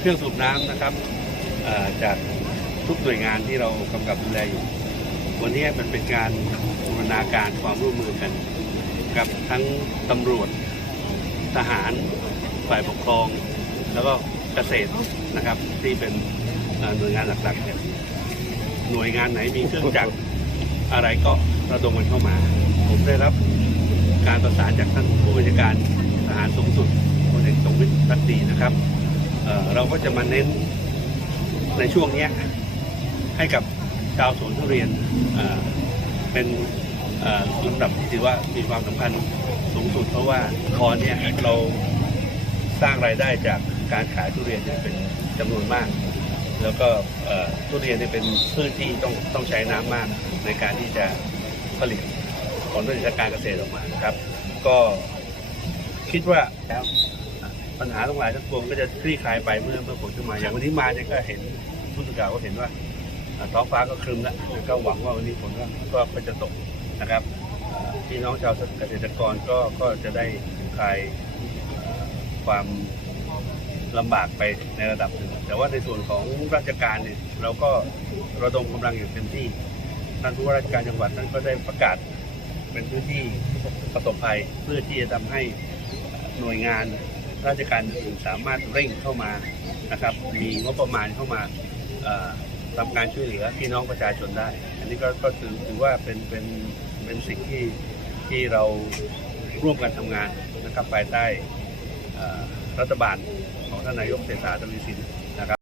เครื่องสูบน้ำนะครับจากทุกหน่วยงานที่เรากำกับดูแลอยู่ วันนี้มันเป็นการบูรณาการความร่วมมือกัน กับทั้งตำรวจทหารฝ่ายปกครอง แล้วก็เกษตรนะครับที่เป็นหน่วยงานหลักๆเนี่ยหน่วยงานไหนมีเครื่องจักรอะไรก็ระดมกันเข้ามา ผมได้รับการประสานจากท่านผู้บัญชาการทหารสูงสุดพลเอกทรงวิทย์รัตดีนะครับ เราก็จะมาเน้นในช่วงนี้ให้กับชาวสวนทุเรียนเป็นลำดับที่ถือว่ามีความสำคัญสูงสุด เพราะว่าคอนเนี่ยเราสร้างรายได้จากการขายทุเรียนเป็นจำนวนมาก แล้วก็ทุเรียนเนี่ยเป็นพืชที่ต้องต้องใช้น้ำมากในการที่จะผลิตผลผลิตทางการเกษตรออกมาครับ ก็คิดว่าแล้ว ปัญหาทั้งหลายทั้งปวงก็จะคลี่คลายไปเมื่อเมื่อฝนขึ้นมาอย่างวันนี้มาเนี่ยก็เห็นผู้สื่อข่าวก็เห็นว่าอ่าท้องฟ้าก็ครึมแล้วก็หวังว่าวันนี้ฝนก็ก็จะตกนะครับพี่น้องชาวเกษตรกรก็ก็จะได้คลายความลำบากไปในระดับหนึ่งแต่ว่าในส่วนของราชการเนี่ยเราก็ระดมกำลังอย่างเต็มที่ท่านผู้ว่าราชการจังหวัดท่านก็ได้ประกาศเป็นพื้นที่ประสบภัยเพื่อที่จะทำให้หน่วยงาน ราชการอื่นสามารถเร่งเข้ามานะครับ มีงบประมาณเข้ามาเอ่อทำการช่วยเหลือพี่น้องประชาชนได้ อันนี้ก็ก็ถือถือว่าเป็นเป็นเป็นสิ่งที่ที่เราร่วมกันทำงานนะครับภายใต้รัฐบาลของท่านนายกเศรษฐาทวีสินนะครับ